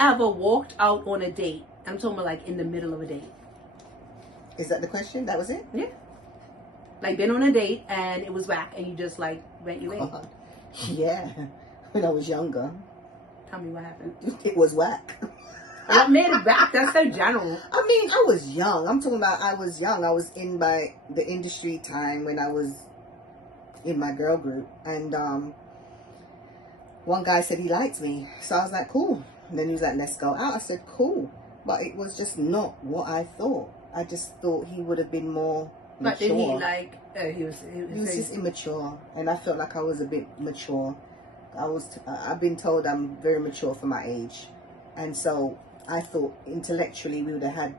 ever walked out on a date? I'm talking about like in the middle of a date. Is that the question? That was it? Yeah. Like been on a date and it was whack and you just like went your way. Yeah. When I was younger. Tell me what happened. It was whack. What made it whack? That's so general. I mean, I was young. I'm talking about I was young. I was in the industry time when I was in my girl group. And one guy said he liked me. So I was like, cool. And then he was like, let's go out. I said, cool. But it was just not what I thought. I just thought he would have been more mature. But did he like, he was just immature. And I felt like I was a bit mature. I've been told I'm very mature for my age. And so I thought intellectually we would have had,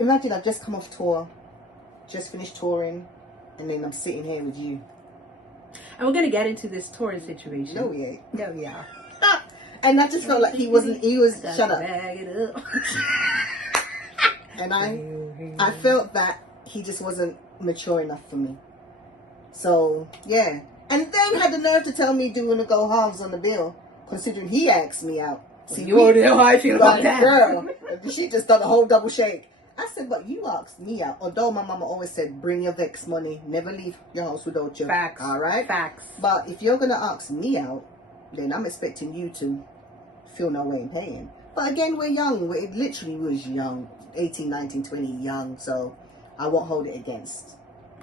imagine I've just come off tour, just finished touring, and then I'm sitting here with you. And we're going to get into this touring situation. No, we ain't. No, we are. And I just felt like he was, shut up. Bag it up. And I felt that he just wasn't mature enough for me. So, yeah. And then had the nerve to tell me do you want to go halves on the bill, considering he asked me out. See, you already know how I feel about that. Girl, she just done a whole double shake. I said, but you asked me out. Although my mama always said, bring your vex money. Never leave your house without your facts. All right? Facts. But if you're going to ask me out, then I'm expecting you to feel no way in paying. But again, we're young. It literally was young. 18, 19, 20, young. So I won't hold it against.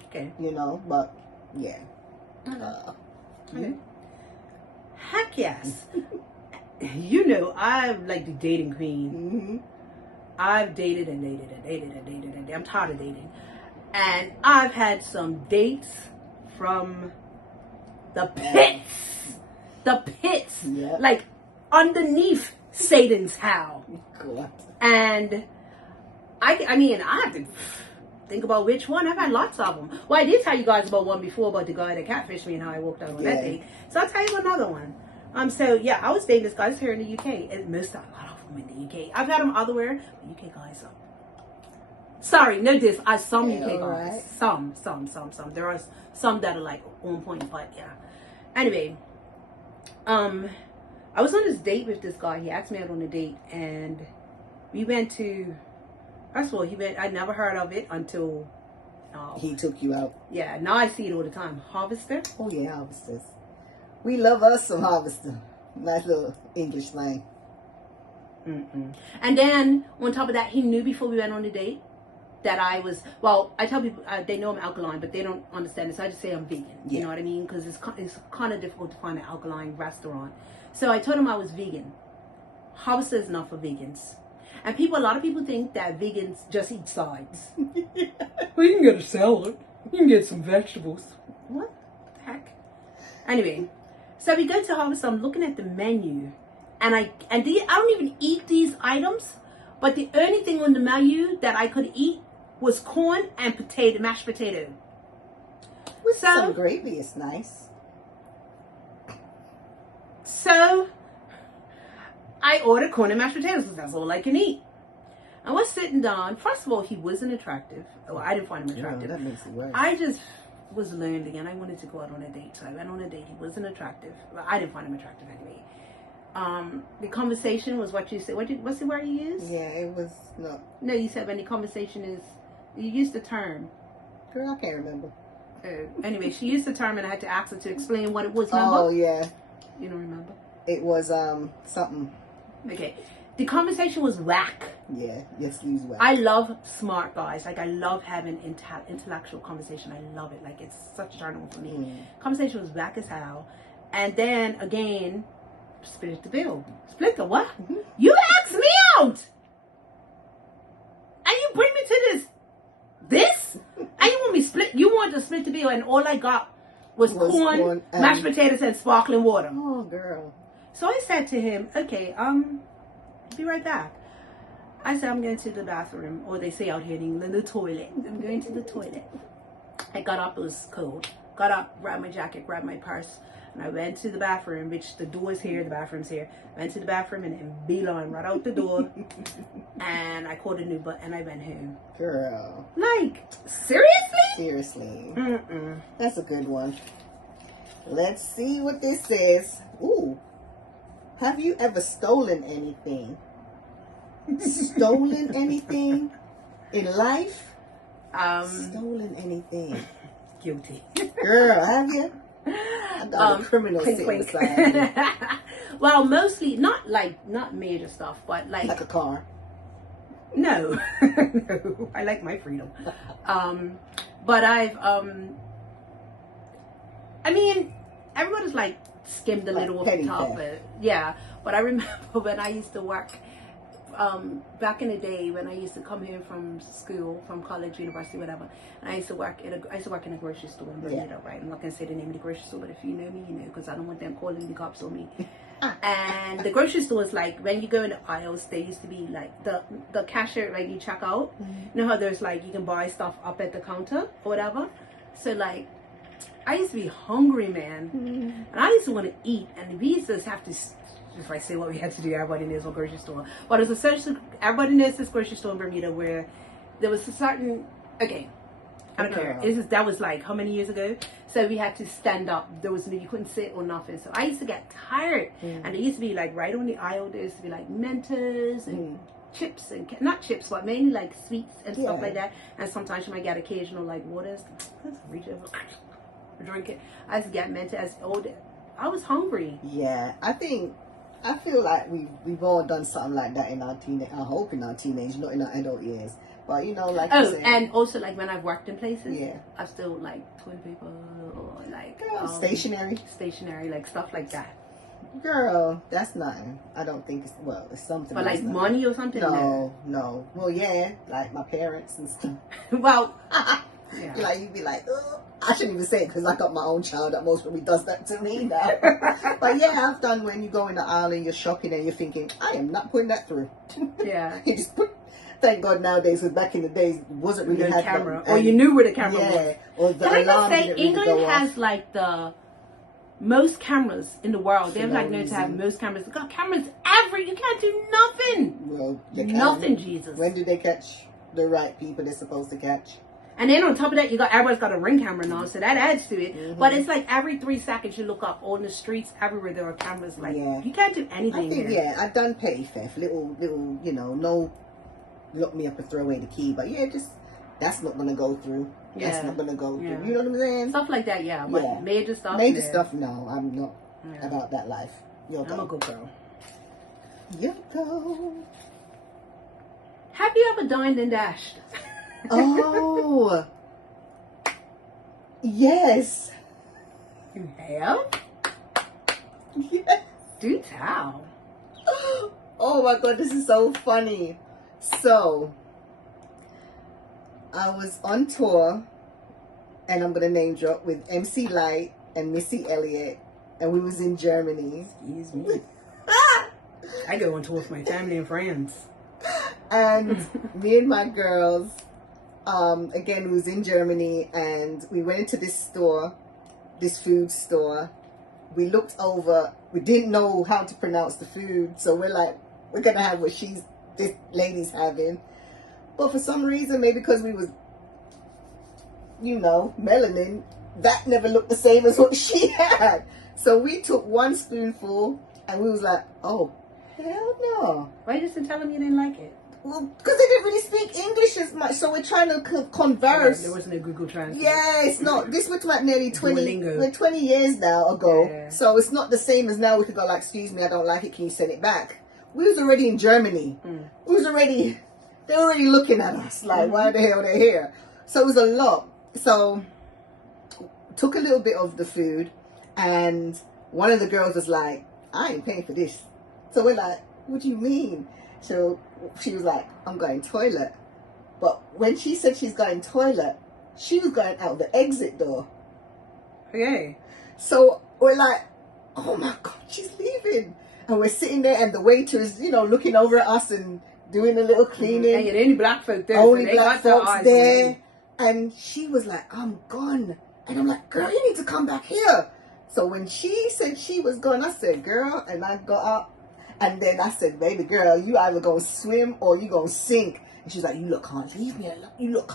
Okay. You know, but yeah. Okay. Heck yes. You know, I'm like the dating queen. Mm-hmm. I've dated and dated and dated and dated and dated. I'm tired of dating. And I've had some dates from the pits. The pits. Yeah. Like underneath Satan's hell. God. And I mean, I have to think about which one. I've had lots of them. Well, I did tell you guys about one before about the guy that catfished me and how I walked out on that date. So I'll tell you another one. So yeah, I was dating this guy. This here in the UK. And most a lot of them in the UK. I've had them otherwhere, but UK guys are. Sorry, no diss. Some UK guys. Right. Some. There are some that are like on point, but yeah. Anyway, I was on this date with this guy. He asked me out on a date, and we went to. First of all, I never heard of it until he took you out. Yeah, now I see it all the time. Harvester. Oh yeah, Harvesters. We love us some Harvester. Nice little English slang. And then on top of that, he knew before we went on the date that I was. Well, I tell people they know I'm alkaline, but they don't understand it. So I just say I'm vegan. You know what I mean? Because it's kind of difficult to find an alkaline restaurant. So I told him I was vegan. Harvester is not for vegans. And a lot of people think that vegans just eat sides. Well, you can get a salad. You can get some vegetables. What the heck? Anyway, so we go to Harvest. I'm looking at the menu, and I don't even eat these items, but the only thing on the menu that I could eat was corn and mashed potato. With some gravy, it's nice. So I ordered corn and mashed potatoes because that's all I can eat. I was sitting down. First of all, he wasn't attractive. Well, I didn't find him attractive. That makes it worse. I just was lonely and I wanted to go out on a date. So I went on a date. He wasn't attractive. Well, I didn't find him attractive anyway. The conversation was what you said. What's the word you used? Yeah, it was not. No, you said when the conversation is, you used the term. Girl, I can't remember. Anyway, she used the term and I had to ask her to explain what it was. Remember? Oh, yeah. You don't remember? It was something. Okay. The conversation was whack. Yeah, yes, use whack. I love smart guys. Like, I love having intellectual conversation. I love it. Like, it's such a turn on for me. Conversation was whack as hell. And then, again, split the bill. Split the what? You asked me out! And you bring me to this? And you want me you want to split the bill, and all I got was corn, mashed potatoes, and sparkling water. Oh, girl. So I said to him, okay, be right back. I said, I'm going to the bathroom, or they say out here in England, the toilet. I'm going to the toilet. I got up, it was cold. Got up, grabbed my jacket, grabbed my purse, and I went to the bathroom, which the door's here, the bathroom's here. Went to the bathroom and then beeline right out the door. And I called an Uber and I went home. Girl. Like, seriously? Seriously. That's a good one. Let's see what this says. Ooh. Have you ever stolen anything? Stolen anything in life? Um, Stolen anything? Guilty. Girl, have you? I got a criminal clink, sitting clink. beside me. Well, mostly not major stuff, but Like a car. no, no. I like my freedom. But I've I mean, everybody's like skimmed a Like little off the petty top, theft. but yeah. But I remember when I used to work back in the day when I used to come here from school, from college, university, whatever. And I used to work in a grocery store in Bermuda, right? I'm not gonna say the name of the grocery store, but if you know me, you know, because I don't want them calling the cops on me. And the grocery store is like when you go in the aisles, there used to be like the cashier when you check out. You know how there's like you can buy stuff up at the counter or whatever. So like I used to be hungry, man, and I used to want to eat, and we used to have to. If I say what we had to do, everybody knows what grocery store. But it's essentially everybody knows this grocery store in Bermuda where there was a certain I don't care. That was like how many years ago? So we had to stand up. There was you couldn't sit or nothing. So I used to get tired, and there used to be like right on the aisle. There used to be like Mentos and chips and not chips, but mainly like sweets and stuff like that. And sometimes you might get occasional like waters. Let's reach over, drink it. I used to get Mentos. I was hungry. Yeah, I feel like we've all done something like that in our teenage. I hope in our teenage, not in our adult years. But you know, like you said, and also like when I've worked in places, yeah, I've still like toilet paper or like stationery, like stuff like that. Girl, that's nothing. I don't think it's something. But like money or something? No. Well, yeah, like my parents and stuff. Well, yeah. Like you'd be like, ugh. I shouldn't even say it because I got my own child that most probably does that to me now. But yeah, I've done when you go in the aisle and you're shopping and you're thinking, I am not putting that through. Yeah. You just put. Thank God nowadays, because back in the days, it wasn't really no had camera, them, or you knew where the camera was. Yeah, or the Can alarm I just say, didn't really England go has off. like the most cameras in the world. They're like known to have reason. most cameras. They got cameras everywhere. You can't do nothing. Well, you can. Nothing, Jesus. When do they catch the right people they're supposed to catch? And then on top of that, everybody's got a Ring camera now, so that adds to it. But it's like every 3 seconds you look up on the streets, everywhere there are cameras. Like you can't do anything. I think there. I've done petty theft, little, you know, no lock me up and throw away the key, but that's not gonna go through. That's not gonna go through. You know what I'm saying? Stuff like that, but major stuff. Major stuff, no, I'm not about that life. I'm a good girl. You go. Have you ever dined and dashed? Oh, yes. You have? Yes. Do tell. Oh my God, this is so funny. So, I was on tour, and I'm gonna name drop with MC Light and Missy Elliott, and we was in Germany. Excuse me. I go on tour with my family and friends. And me and my girls, again, we was in Germany, and we went into this store, this food store. We looked over, we didn't know how to pronounce the food, so we're like, we're gonna have what this lady's having. But for some reason, maybe because we was, you know, melanin, that never looked the same as what she had. So we took one spoonful, and we was like, oh, hell no. Why you just telling me you didn't like it? Well, because they didn't really speak English as much, so we're trying to converse. There wasn't a Google Translate. Yeah, it's not. This we're talking about nearly 20, Duolingo. we're 20 years now ago. Yeah. So it's not the same as now we could go like, excuse me, I don't like it, can you send it back? We was already in Germany. They were already looking at us like, why the hell they're here? So it was a lot. So took a little bit of the food, and one of the girls was like, I ain't paying for this. So we're like, what do you mean? So she was like, I'm going toilet. But when she said she's going toilet, she was going out the exit door. Okay. So we're like, oh my God, she's leaving. And we're sitting there, and the waiter is, you know, looking over at us and doing a little cleaning. And you're the only black folk there. Only so they black got their folks eyes there. on you. And she was like, I'm gone. And I'm like, girl, you need to come back here. So when she said she was gone, I said, girl, and I got up. And then I said, baby girl, you either gonna swim or you gonna sink. And she's like, you look, can't leave me alone. You look.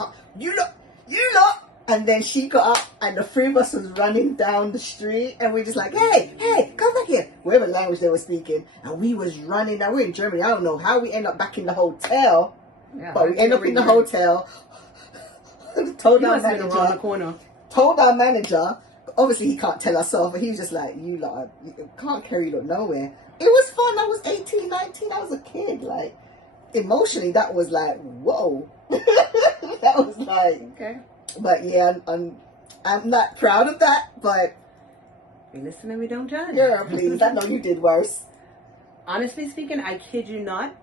And then she got up, and the three of us was running down the street, and we're just like, hey, come back here. whatever language they were speaking, and we was running. Now we're in Germany. I don't know how we end up back in the hotel, but we end up in the hotel. Told our manager. Obviously, he can't tell us off, but he was just like, "You lot can't carry you nowhere." It was fun. I was 18, 19. I was a kid. Like emotionally, that was like, whoa. That was like, okay. But yeah, I'm not proud of that, but. We listen and we don't judge. Girl, please. I know you did worse. Honestly speaking, I kid you not.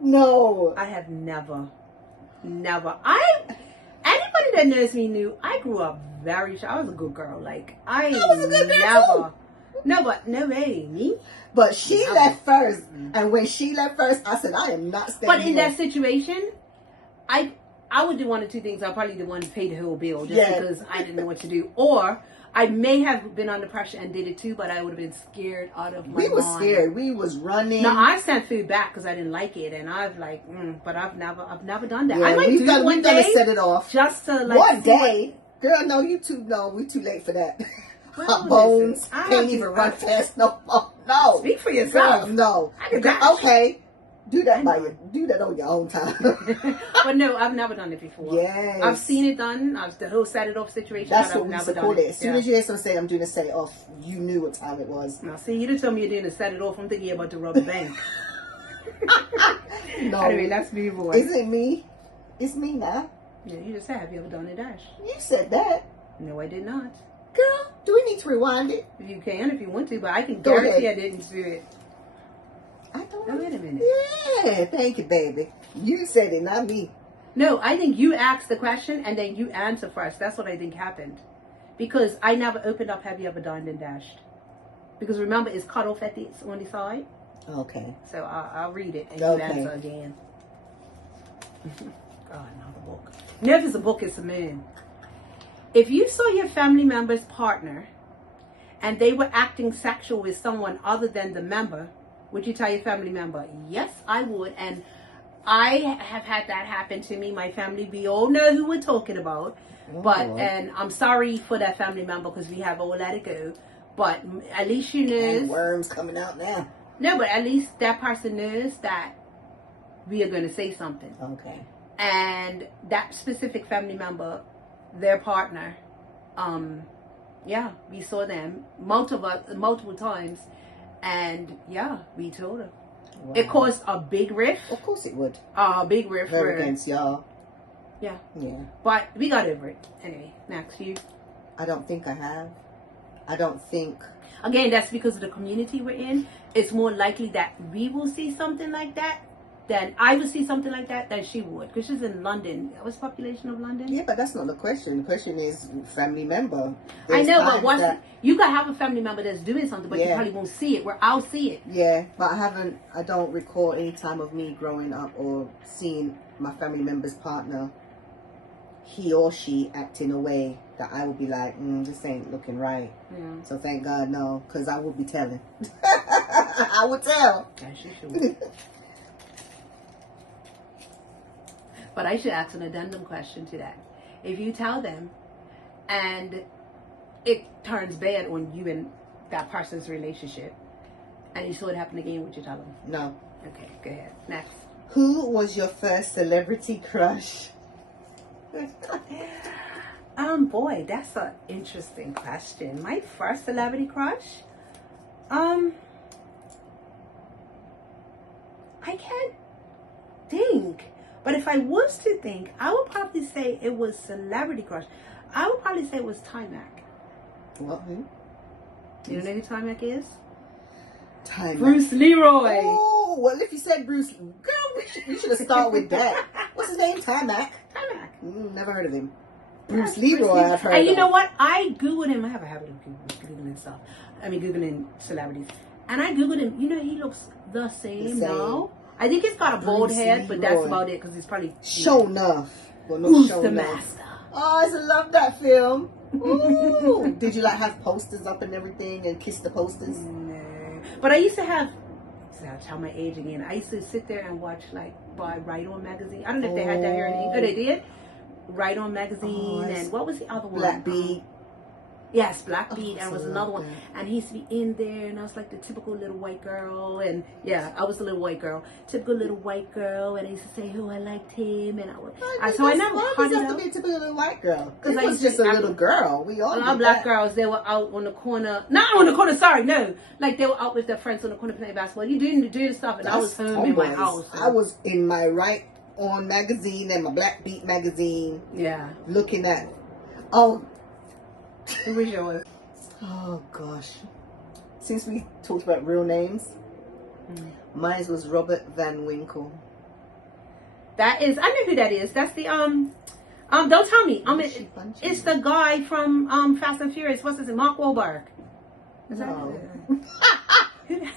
No. I have never. Anybody that knows me knew I grew up very shy. I was a good girl. Like, I was a good girl too. No, but no way. Me? But she left first. And when she left first, I said, I am not staying But in here. that situation, I would do one of two things. I'll probably the one to pay the whole bill just because I didn't know what to do. Or I may have been under pressure and did it too, but I would have been scared out of my mind. We were scared. We was running. No, I sent food back because I didn't like it, and I've like, but I've never done that. Yeah, I might do it one day. Set it off just to like one day. Girl, no, we too late for that. Well, our bones can't even run fast no more. No, speak for yourself. Girl, no, okay. Do that on your own time. But no, I've never done it before. Yes. I've seen it done. I've the whole set it off situation. That's but what I've we never support done it. As soon as you hear someone say, I'm doing a set it off, you knew what time it was. Now, see, you didn't tell me you're doing a set it off. I'm thinking about the rubber band. No. Anyway, that's me, boy. Is it me? It's me now. Yeah, you just said, have you ever done a dash? You said that. No, I did not. Girl, do we need to rewind it? You can if you want to, but I can Go guarantee ahead. I didn't do it. I don't Oh, know. wait a minute. Yeah, thank you, baby. You said it, not me. No, I think you asked the question and then you answer first. That's what I think happened. Because I never opened up, have you ever dined and dashed? Because remember, it's cut off on the side. Okay. So I'll read it and you answer again. God, another book. Never is a book, it's a man. If you saw your family member's partner and they were acting sexual with someone other than the member, would you tell your family member? Yes, I would. And I have had that happen to me. My family, we all know who we're talking about. And I'm sorry for that family member because we have all let it go. But at least you know. And worms coming out now. No, but at least that person knows that we are going to say something. Okay. And that specific family member, their partner, we saw them multiple times. And we told her. Wow. It caused a big rift. Of course it would. A big rift. Against y'all. Yeah. Yeah. But we got over it. Anyway, next you. I don't think I have. I don't think. Again, that's because of the community we're in. It's more likely that we will see something like that than I would see something like that than she would. Because she's in London. What's the population of London? Yeah, but that's not the question. The question is family member. I know, but you could have a family member that's doing something, but you probably won't see it, where I'll see it. Yeah, but I don't recall any time of me growing up or seeing my family member's partner, he or she act in a way that I would be like, this ain't looking right. Yeah. So thank God, no, because I would be telling. I would tell. As you should. But I should ask an addendum question to that. If you tell them and it turns bad on you and that person's relationship and you saw it happen again, would you tell them? No. Okay, go ahead. Next. Who was your first celebrity crush? Boy, that's an interesting question. My first celebrity crush? I can't think. But if I was to think, I would probably say it was celebrity crush. I would probably say it was Timac. What? Who? You know who Timac is? Timac. Bruce Leroy. Oh, well, if you said Bruce, girl, we should have started with that. What's his name? Timac. Timac. Never heard of him. Bruce Leroy, I've heard of. And you know what? I Googled him. I have a habit of Googling stuff. Googling celebrities. And I Googled him. You know, he looks the same now. I think he's got a bald head, but that's about it because he's probably show enough. Well, not Who's show the enough. master? Oh, I used to love that film. Ooh. Did you have posters up and everything and kiss the posters? No, but I used to have. I'll tell my age again. I used to sit there and watch by Right On magazine. I don't know if they had that here in England. They did. Right On magazine and what was the other one? Black Bee. Yes, Black Beat, and I was love another one. that. And he used to be in there, and I was like the typical little white girl. And yeah, I was the little white girl, typical little white girl. And I used to say, "Oh, I liked him," and so I never Why caught does it it have to up. be a typical little white girl? Because I it was used to just a be- little girl. We all A lot did of black that. girls, they were out on the corner. Not on the corner, sorry, no. Like they were out with their friends on the corner playing basketball. You doing stuff, and I was That's home in my tomboys. house. I was in my Right On magazine and my Black Beat magazine, Yeah. looking at. Oh, Who was yours? oh gosh. Since we talked about real names, mine was Robert Van Winkle. That is, I know who that is. That's the don't tell me. Punchy. It's the guy from Fast and Furious. What's his name? Mark Wahlberg. Is No. that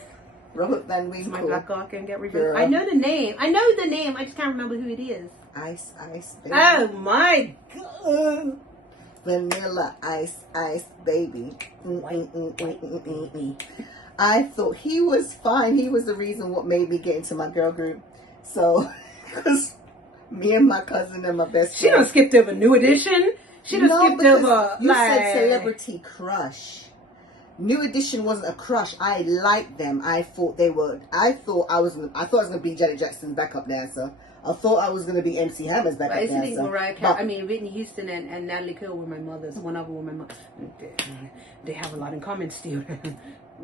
Robert Van my Winkle. black guy can get revenge? Girl. I know the name. I just can't remember who it is. Ice, baby. Oh my god. Vanilla ice, baby. I thought he was fine. He was the reason what made me get into my girl group. So, because me and my cousin and my best She friend. done skipped over New Edition. She done skipped because over you like said celebrity crush. New Edition wasn't a crush. I liked them. I thought I was gonna be Janet Jackson's backup dancer. I thought I was gonna be MC Hammer's backup I used to think dancer. Mariah Carey, I mean Whitney Houston and Natalie Cole were my mothers. One of them were my mother. They have a lot in common still.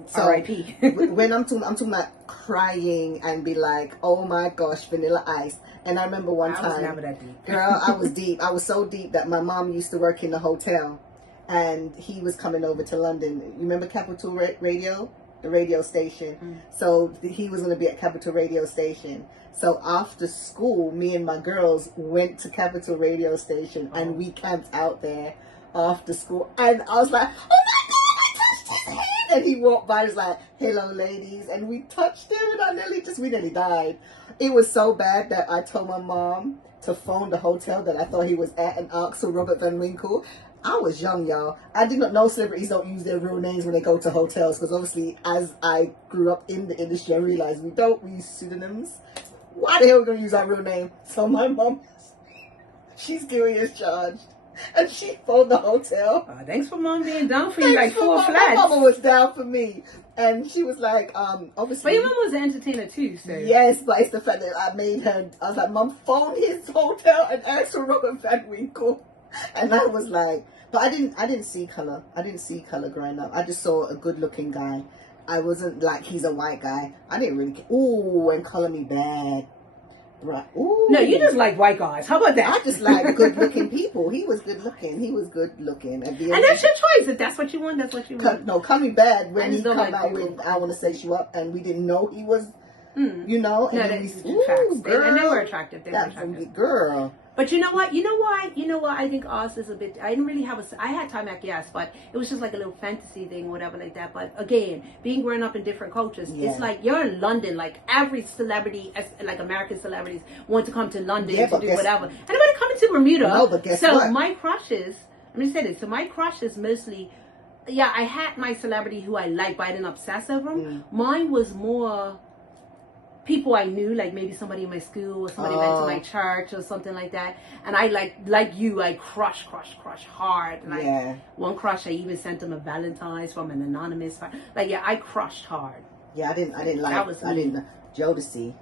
So, R.I.P. when I'm talking about crying and be like, oh my gosh, Vanilla Ice. And I remember one I time, was never that deep. girl, I was deep. I was so deep that my mom used to work in the hotel, and he was coming over to London. You remember Capital Radio, the radio station? So he was going to be at Capital Radio Station. So after school, me and my girls went to Capital Radio Station, and we camped out there after school. And I was like, oh my God, I touched his hand. And he walked by, was like, hello ladies. And we touched him, and we nearly died. It was so bad that I told my mom to phone the hotel that I thought he was at and ask for Robert Van Winkle. I was young, y'all. I did not know celebrities don't use their real names when they go to hotels, because obviously as I grew up in the industry, I realized we use pseudonyms. Why the hell are we going to use our real name? So my mom, she's guilty as charged. And she phoned the hotel. Thanks for mom being down for you like full My flats. mama was down for me. And she was like, obviously. But your mom was an entertainer too, so. Yes, but it's the fact that I made her, I was like, Mom, phone his hotel and ask for Robert Van Winkle. And I was like, but I didn't see color. I didn't see color growing up. I just saw a good looking guy. I wasn't like, he's a white guy. I didn't really care. Ooh, and Color Me Bad. Right. Ooh. No, you just like white guys. How about that? I just like good looking people. He was good looking. And that's your choice. If that's what you want, that's what you want. No, Call Me Bad, when he don't come like out people. with I Want to Sex You Up, and we didn't know he was, you know. And No, then that's we, facts. girl, And they were attractive. They were that attractive. girl. But you know what? I think ours is a bit. I didn't really have I had Timac, yes, but it was just like a little fantasy thing, whatever, like that. But again, being grown up in different cultures, it's like you're in London. Like every celebrity, like American celebrities, want to come to London to do whatever. Anybody coming to Bermuda? No, but guess so what? my crushes. Let me say this. So my crushes mostly. Yeah, I had my celebrity who I liked, but I didn't obsess over them. Mine was more people I knew, like maybe somebody in my school or somebody went to my church or something like that. And I like you, I crush hard. Like one crush, I even sent him a Valentine's from an anonymous. Like I crushed hard. Yeah, I didn't like. That was I didn't Jodeci.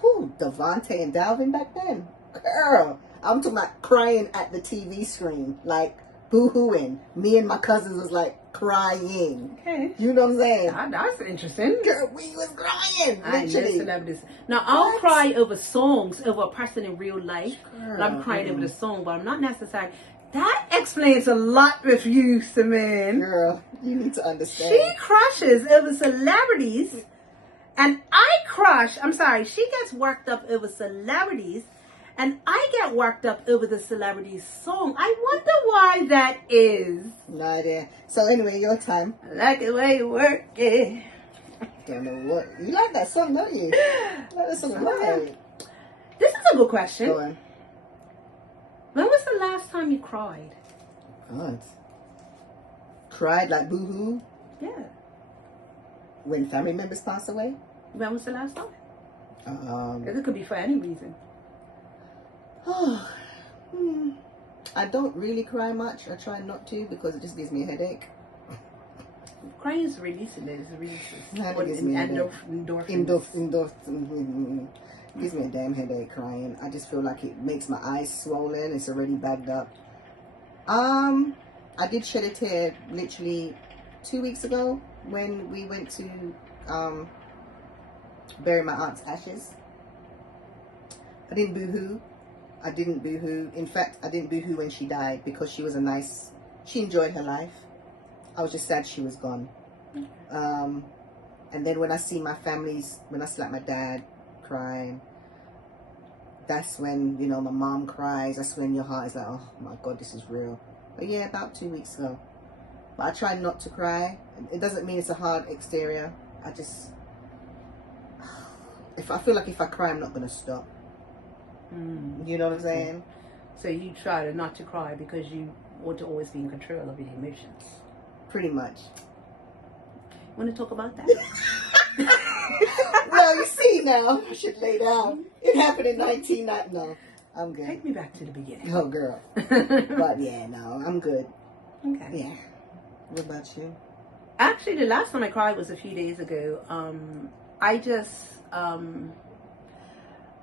Who Devontae and Dalvin back then? Girl, I'm talking about crying at the TV screen, like boo-hooing. Me and my cousins was like crying. Okay. You know what I'm saying? That's interesting. Girl, we was crying. I know Literally. celebrities. Now I'll cry over songs, over a person in real life. Girl, And I'm crying over the song, but I'm not necessarily. That explains a lot with you, Simone. Girl, you need to understand. She crushes over celebrities, and she gets worked up over celebrities, and I get worked up over the celebrity's song. I wonder why that is. No idea. So anyway, your time. I like the way you work it. Don't know what. You like that song, don't you? You like that song, right? This is a good question. Go on. When was the last time you cried? God. Cried like boo-hoo Yeah. when family members pass away? When was the last time? 'Cause It could be for any reason. I don't really cry much. I try not to because it just gives me a headache. Crying is releasing it. It's releases. It gives me a headache. Endorphins. Gives me a damn headache crying. I just feel like it makes my eyes swollen. It's already bagged up. I did shed a tear literally 2 weeks ago when we went to bury my aunt's ashes. I didn't boo-hoo. In fact, I didn't boo-hoo when she died because she enjoyed her life. I was just sad she was gone. And then when I see my families, when I see like my dad crying, that's when, you know, my mom cries. That's when your heart is like, oh my God, this is real. But yeah, about 2 weeks ago. But I try not to cry. It doesn't mean it's a hard exterior. I feel like if I cry, I'm not going to stop. You know what I'm saying? So you try not to cry because you want to always be in control of your emotions. Pretty much. Want to talk about that? Well, you see now, I should lay down. It happened in 1990. No, I'm good. Take me back to the beginning. Oh, girl. But yeah, no, I'm good. Okay. Yeah. What about you? Actually, the last time I cried was a few days ago.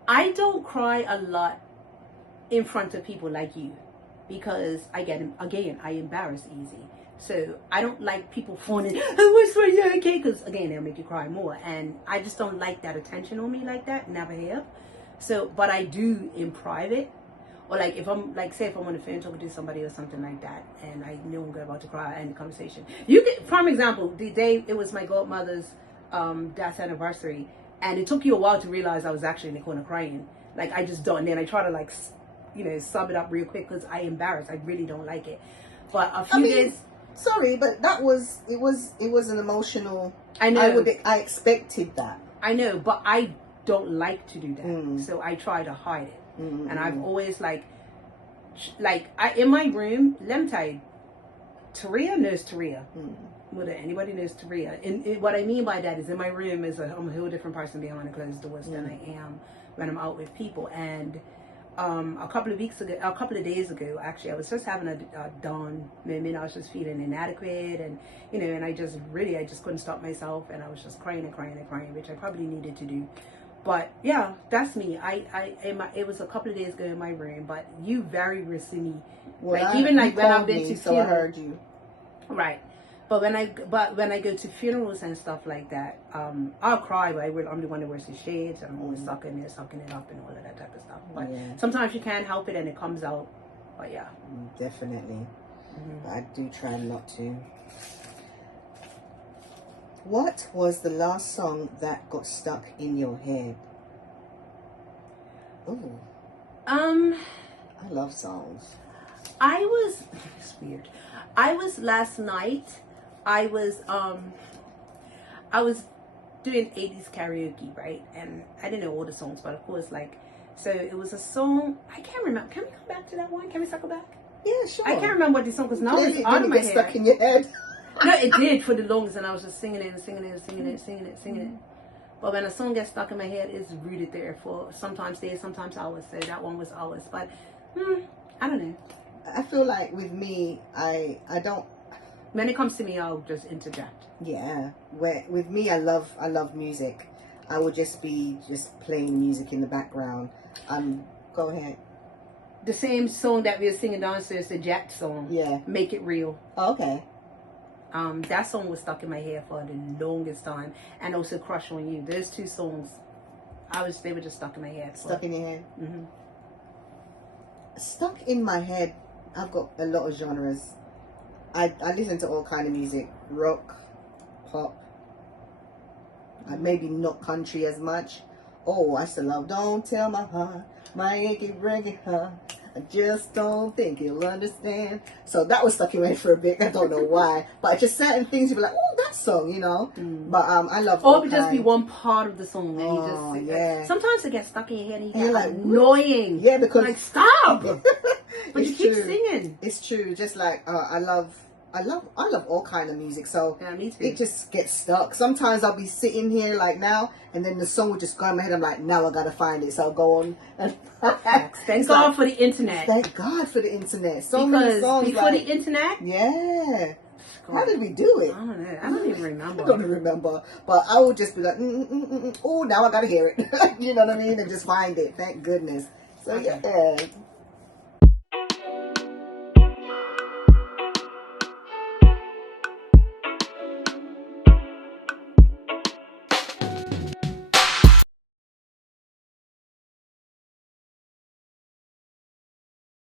I don't cry a lot in front of people like you because I embarrass easy. So I don't like people phoning, oh, what's wrong, you okay? Because again, they'll make you cry more. And I just don't like that attention on me like that. Never have. So, but I do in private. Or like if I'm like, say if I'm on the phone talking to somebody or something like that, and I know I'm about to cry, I end the conversation. You get, for example, the day it was my godmother's death anniversary, and it took you a while to realize I was actually in the corner crying. Like I just don't. And then I try to like, you know, sum it up real quick because I embarrass. I really don't like it. But a few days. Sorry, but it was an emotional. I know. I expected that. I know, but I don't like to do that, so I try to hide it. And I've always in my room. Let me tell you, Taria knows Taria. Whether anybody knows Taria, and what I mean by that is in my room I'm a whole different person behind the closed doors than I am when I'm out with people. And a couple of days ago, actually, I was just having a dawn moment. I was just feeling inadequate, and you know, and I just couldn't stop myself, and I was just crying, which I probably needed to do. But yeah, that's me. It was a couple of days ago in my room, but you very recently, when I've been to so I heard you. Right. But when I go to funerals and stuff like that, I'll cry, but I'm the one that wears the shades. I'm always sucking it up and all of that type of stuff. But sometimes you can't help it and it comes out. But yeah. Definitely. I do try not to. What was the last song that got stuck in your head? Oh. I love songs. It's weird. Last night, I was doing 80s karaoke, right? And I didn't know all the songs, but of course, so it was a song, I can't remember. Can we come back to that one? Can we circle back? Yeah, sure. I can't remember what the song was. Now it's out of my head. Stuck in your head. No, it did for the longest, and I was just singing it. But when a song gets stuck in my head, it's rooted there for sometimes days, sometimes hours. So that one was hours. But I don't know. I feel like with me, I don't. When it comes to me, I'll just interject. Yeah, with me, I love music. I would just be playing music in the background. Go ahead. The same song that we were singing downstairs, the Jack song. Yeah. Make It Real. Oh, okay. That song was stuck in my head for the longest time, and also Crush on You. Those two songs, they were just stuck in my head. Stuck in your head. Stuck in my head. I've got a lot of genres. I listen to all kind of music, rock, pop. Maybe not country as much. Oh, I still love Don't Tell My Heart, My Achy Breaky Heart. I just don't think you'll understand. So that was stuck in my head for a bit. I don't know why, but just certain things you'll be like, oh, that song, you know. But I love. Or it would just be one part of the song, and you just sometimes it gets stuck in your head, and you get like annoying. Yeah, because stop. But you keep singing. It's true. Just like I love I love all kind of music, so Yeah, me too. it just gets stuck. Sometimes I'll be sitting here like now, and then the song will just go in my head. I'm like, now I gotta find it, so I'll go on. And Thank God for the internet. Thank God for the internet. So many songs before the internet, yeah. How did we do it? I don't know. I don't even remember. I don't even remember. But I would just be like, oh, now I gotta hear it. You know what I mean? And just find it. Thank goodness. So Okay. yeah.